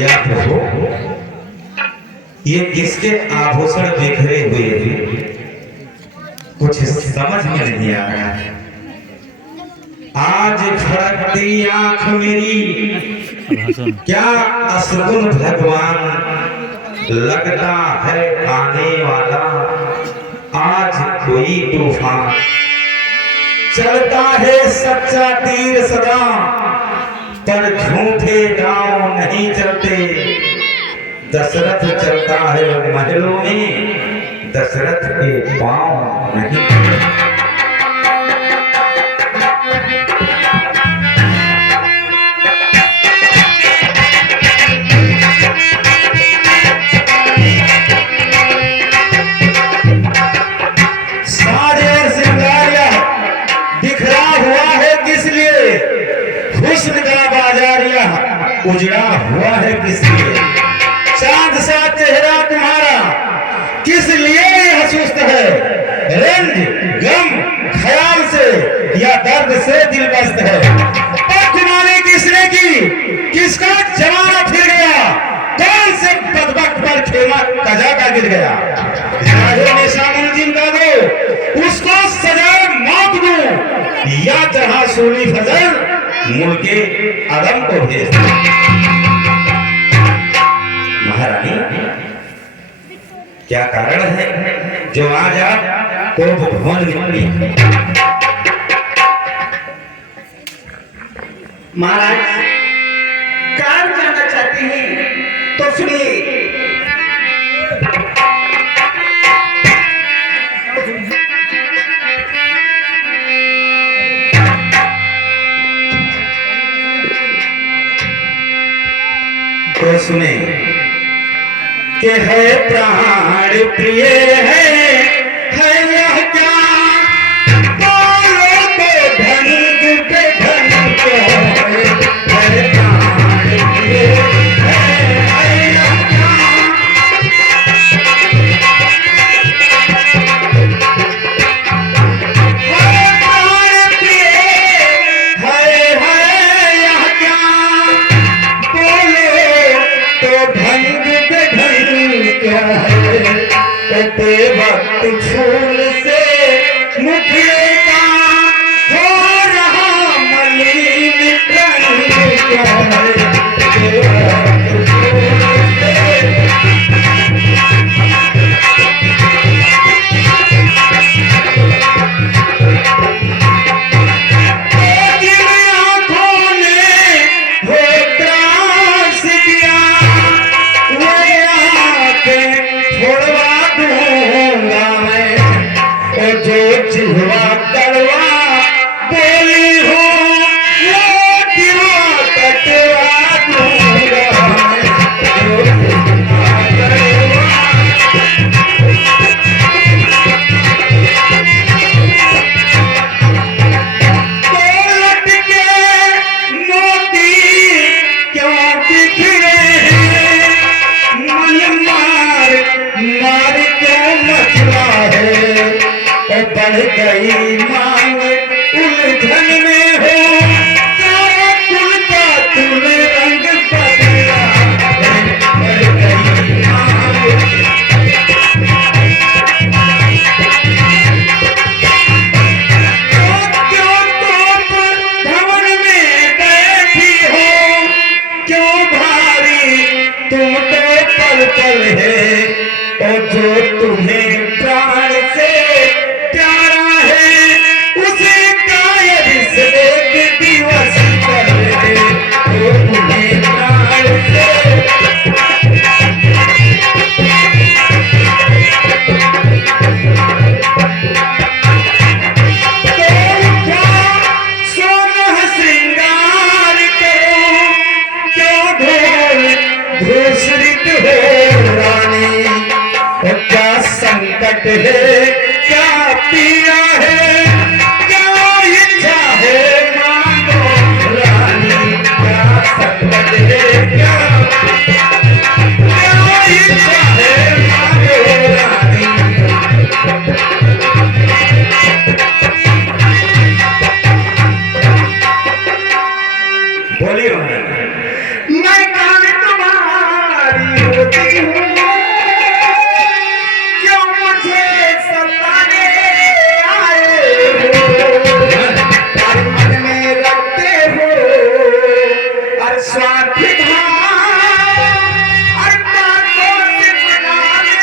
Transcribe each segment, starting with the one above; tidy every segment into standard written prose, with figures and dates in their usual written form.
या प्रभु, ये किसके आभूषण बिखरे हुए हैं? कुछ समझ में नहीं आ रहा है। आज फड़कती आंख मेरी, क्या असगुन भगवान लगता है आने वाला। आज कोई तूफान चलता है सच्चा तीर सदा, पर झूठे गांव नहीं चलते। दशरथ चलता है महलों में, दशरथ के पांव नहीं। हुस्न का बाजारिया उजड़ा हुआ है किस लिए? चांद सा चेहरा तुम्हारा किस लिए यह सुस्त है? रंज गम ख्याल से या दर्द से दिल मस्त है? तुम्हारी किसने की? किसका जमाना फिर गया? कौन से बदबख्त पर खेमा कजा का गिर गया? जिनका दो उसको सजा मौत दूं, या जहां सोनी फजल मुल्के आदम को भेज दो। महारानी, क्या कारण है जो आज आप को भवन निकली? महाराज, कारण जानना चाहती हैं तो सुनिए। तो सुने कि है प्राण प्रिय है यह क्या? बोलो तो धन पे धन क्या है प्राण प्रिय है यह क्या? वक्त फूल से मुखिया हो रहा मलिन रंग क्या है? गई मांग उलझन में हो, कुल का तुल रंग बदला बढ़ गई मांग। क्यों तो भवन में बैठी हो, क्यों भारी तुम तो पल पल है, और जो तुम्हें प्राण से प्यारा है उसे कायर से एक दिवस कर दे, तो तुम्हें प्राण से। सोलह श्रृंगार करो, क्यों ढोल धूसरित हो रानी? क्या संकट है, क्या पीड़ा है, क्या इच्छा है मांगो रानी? क्या संकट है, क्या इच्छा है मांगो रानी? बोलिए महारानी। मैं कान तुम्हारी होती हूँ, क्यों मुझे सताने आए हो, और मन में रखते हो और स्वार्थ भाव, और बातों से बनाने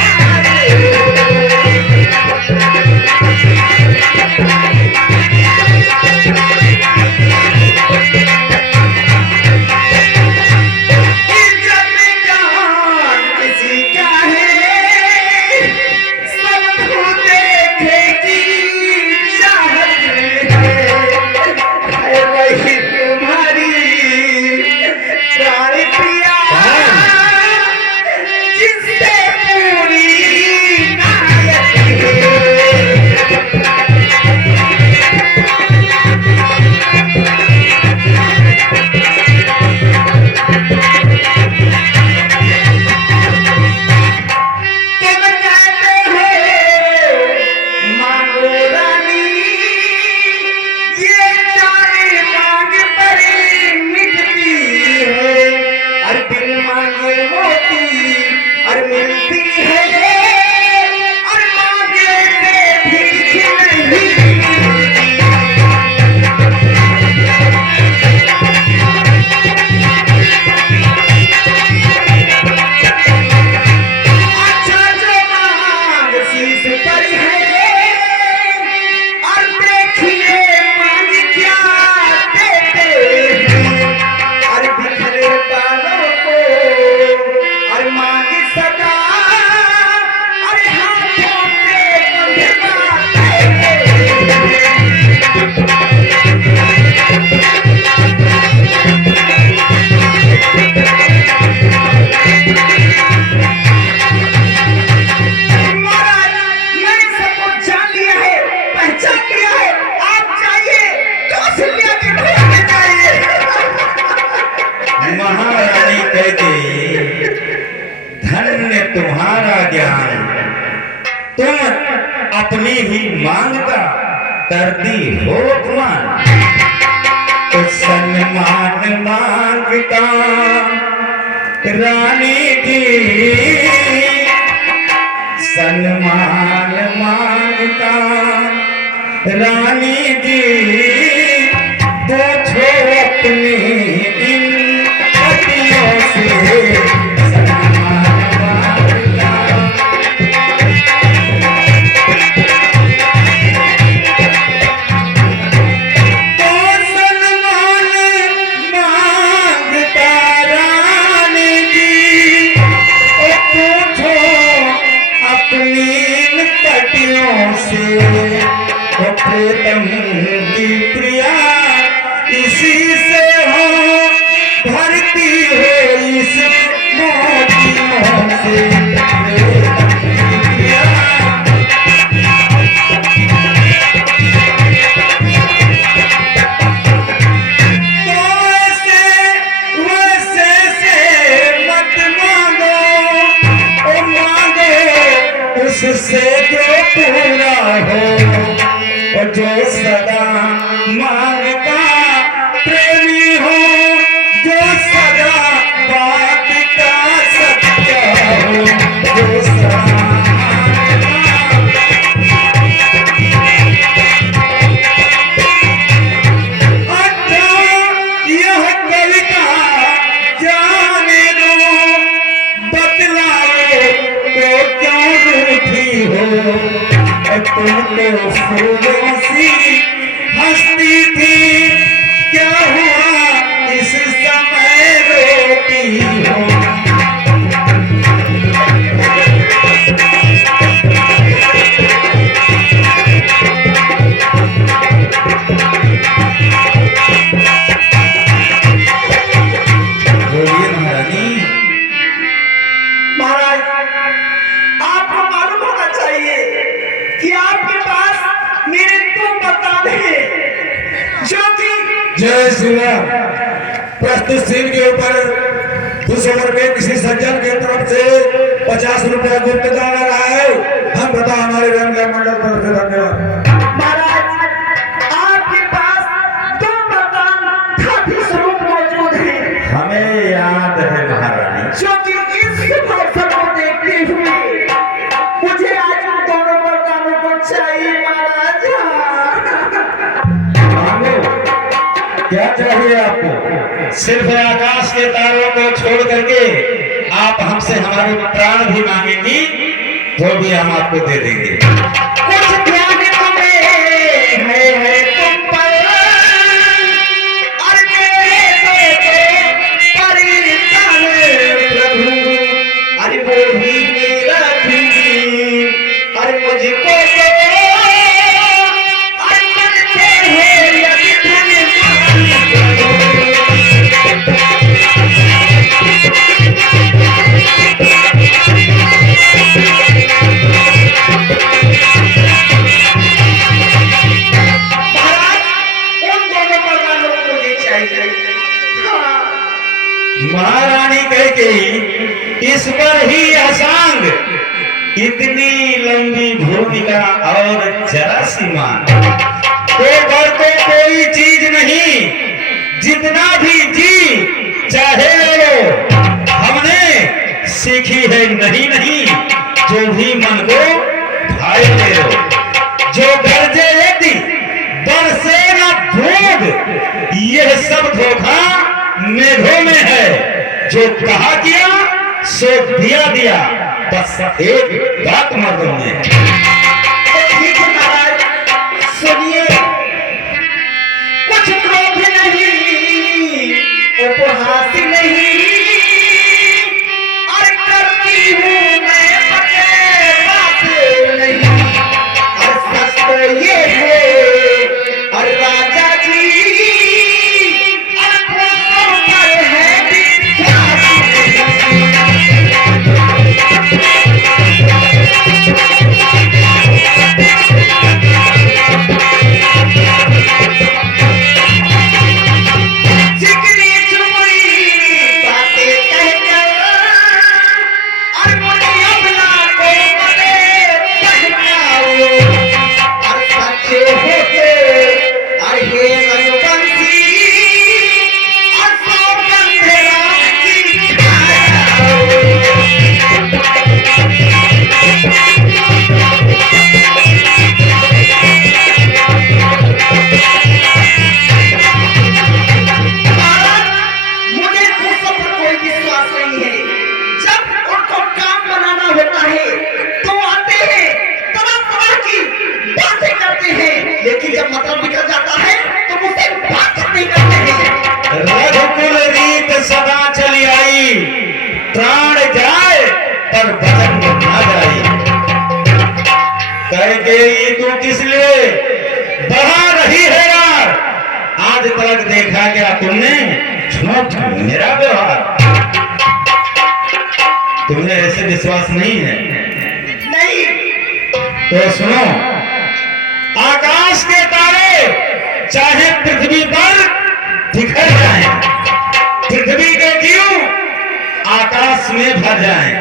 आए हो। महारानी कहती, धन्य तुम्हारा ज्ञान, तुम अपनी ही मांग का करती हो अपमान। तो सम्मान मांगता रानी जी, सम्मान मांगता रानी जी, पूछो अपनी इन पतियों से सम्मान मांगता। तो सम्मान मांगता रानी जी, ओ पूछो अपनी इन पतियों से, ओ प्रीतम की प्रिया इसी से हो भरती हो इस मोतियों से, प्रीतम की प्रिया। तो वैसे से मत मांगो, ओ मांगो उससे जो पूरा हो, और जो सदा मांगता प्रेमी हो, जो सदा बात का सच्चा हो, जो सदा अच्छा यह कविता जाने दो, बतलाओ तो क्यों रूठी हो, तुम तो फूलों सी हंसती थी, क्या हुआ इस समय रोती हो। बोलिए महारानी। महाराज, आपको मालूम होना चाहिए कि आपके पास मेरे दो प्रताप हैं, जो कि जय श्री राम। प्रस्तुत सीन के ऊपर खुश होकर के किसी सज्जन के तरफ से 50 रुपया गुप्त दान आ रहा है। हम बता हमारे रंगला मंडल पर से धन्यवाद। महाराज, आपके पास दो प्रताप काफी स्वरूप चाहिए आपको? सिर्फ आकाश के तारों को छोड़ करके आप हमसे हमारे प्राण भी मांगेंगी तो भी हम आपको दे देंगे। कुछ ध्यान तुम्हें है तुम पर, और मेरे से परितान प्रभु, अरे वो भी मेरा भी, अरे मुझको तो अरे मनते हैं यदि महारानी कैकेयी इस पर ही आसांग, इतनी लंबी भूमिका और जरा सी मान, तो घर को कोई चीज नहीं, जितना भी जी चाहे लो, हमने सीखी है नहीं नहीं, जो भी मन को भाई ले लो। जो गरजे यदि बरसे न धूप, यह सब धोखा मेघों में है। जो कहा किया सो दिया दिया, बस एक बात मर्दों में। ठीक है महाराज, सुनिए, कुछ क्रोध नहीं, उपहास नहीं, और करती हूँ मैं पते बात नहीं, और सच तो ये है, और राजा जी अल्पों पर है विश्वास चिकनी चुपड़ी बातें कहकर, और मुझे अपना को मने पहनाओ, और सच्चे होते और हे रघुवंशी, और सौगंध राम की खाओ। मुझे दूसरों पर कोई विश्वास नहीं है। जब उनको काम बनाना होता है तो आते हैं, तरह तरह की बातें करते हैं, लेकिन जब मतलब निकल जाता है तो मुझसे बात नहीं करते हैं। रघुकुल रीत सदा चली आई, प्राण जाए पर वचन ना जाए। कैकेयी तू किस लिए बढ़ा रही है यार? आज तक देखा क्या तुमने झूठ मेरा व्यवहार? तुम्हें ऐसे विश्वास नहीं है? नहीं, तो सुनो, आकाश के तारे चाहे पृथ्वी पर बिखर जाएं, पृथ्वी के जीव आकाश में भर जाएं,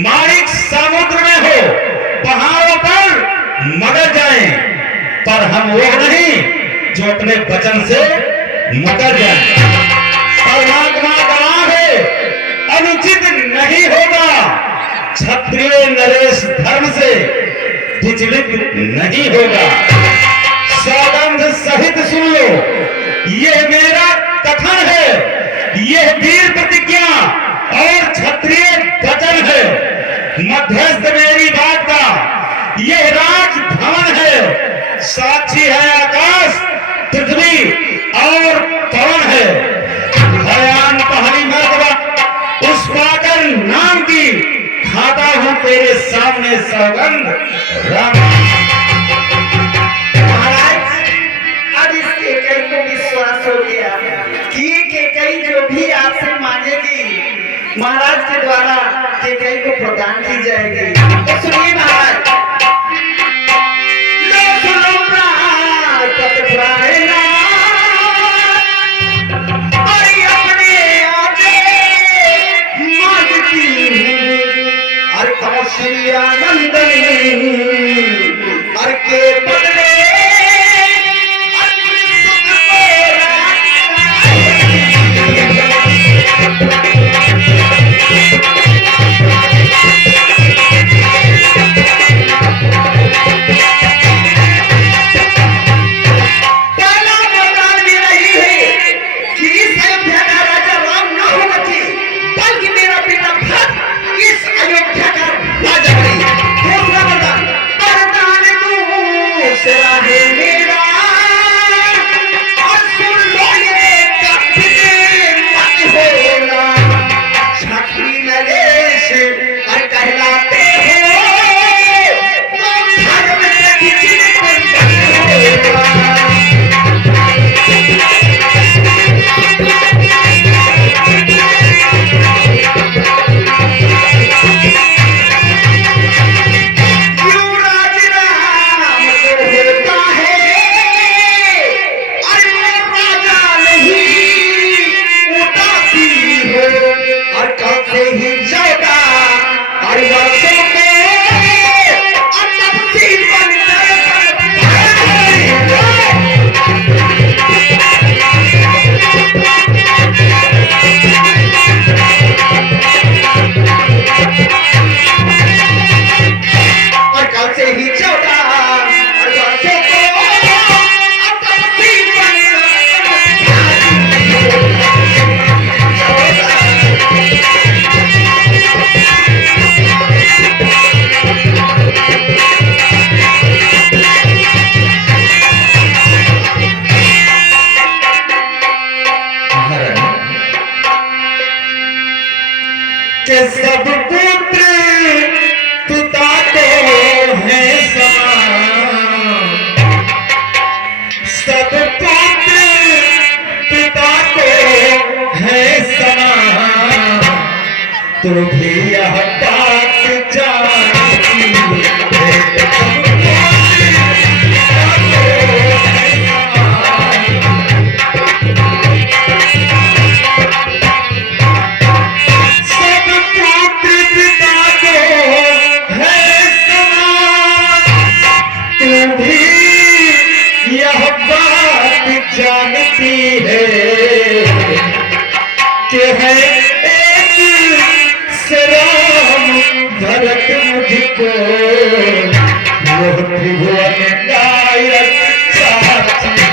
माणिक समुद्र में हो, पहाड़ों पर मगर जाएं, पर हम वो नहीं जो अपने वचन से मुकर जाएं। परमात्मा गवाह है, अनुचित नहीं होगा, क्षत्रिय नरेश धर्म से विचलित नहीं होगा। सौगंध सहित सुन लो, यह मेरा कथन है, यह वीर प्रतिज्ञा और क्षत्रिय वचन है। मध्यस्थ मेरी बात का यह राजभवन है, साक्षी है आकाश, पृथ्वी और पवन है। भयान पहली मर्तबा उस पाकर नाम की खाता हूं तेरे सामने सौगंध राम। महाराज, अब इस केकई को विश्वास हो गया कि ये केकई जो भी आपसे मांगेगी महाराज के द्वारा केकई को प्रदान की जाएगी। तो सुनिए महाराज, लो सुनो प्राण पत प्राणना, और अपने आगे मांगती हूँ, और कौशल्या नंदनी, और के बदले अपने सुख को पहला वरदान भी नहीं है, के सब पुत्र पिता को है समान, सब पुत्र पिता को है समान, तो भी यह बात जानती है, सब पुत्र पिता को है समान। सब पुत्र पिता को है समान, तू भी यह बात जानती है कि है एक से राम भरत मुझको, वो त्रिभुवन नायक साथी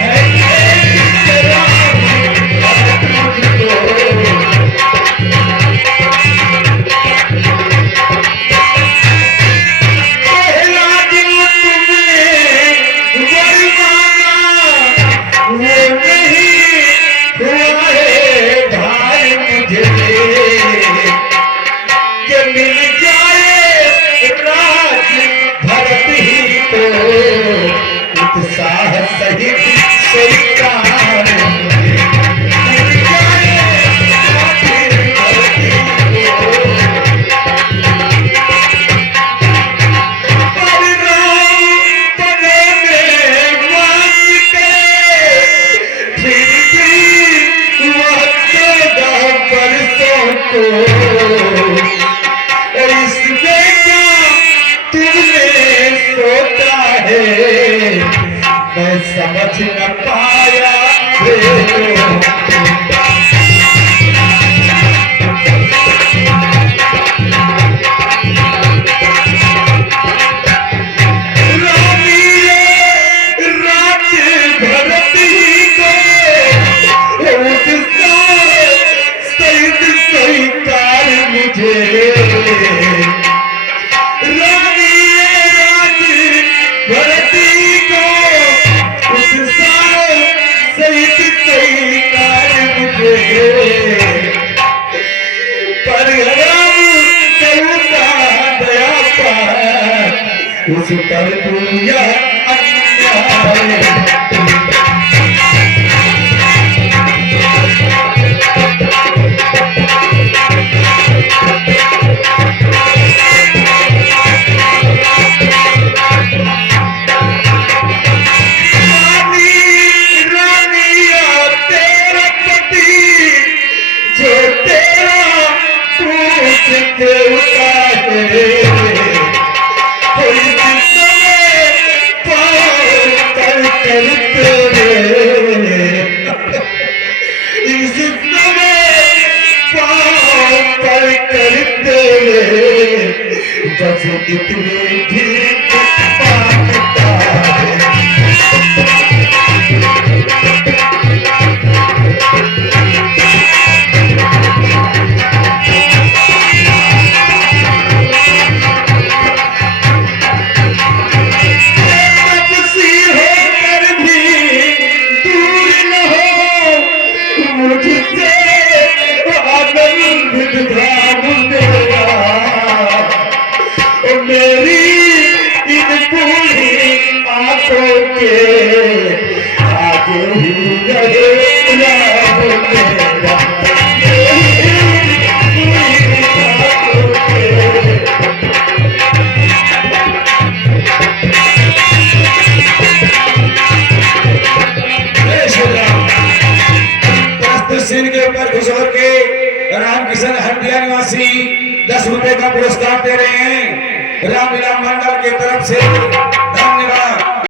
है, एक से राम भरत मुझको। पहला दिन तुमने वर मांगा, वो नहीं हुआ है भाई मुझे, कि मिल जाए राज भरत ही को, उत्साह सहित स्वीकार मुझे, मिल जाए राज भरत ही को। पर राम परे में वास करे, फिर भी वह 14 वर्षों को, और इसमें क्या तुमने सोचा है, मैं समझ न पाया राज भरत ही को, उत्साह सहित स्वीकार मुझे, राज भरत ही को, उत्साह सहित स्वीकार मुझे, पर राम करुणा दया पार, उस पर तू यह अन्याय। रानिया तेरा पति जो तेरा पूछ देवता है, कोई समय पार कर तेरे, इस समय पार कर तेरे, बस इतनी भी मांगता है। तपसी होकर भी दूर न हो मुझसे, आनंद धाम तेरा, ओ मेरी इन बूढ़ी आंखों के आगे ही रहे राम तेरा, मेरी बूढ़ी आंखों के। सिंह के ऊपर खुश होकर रामकिशन हटिया निवासी 10 रुपए का पुरस्कार दे रहे हैं रामलीला मंडल की तरफ से। धन्यवाद।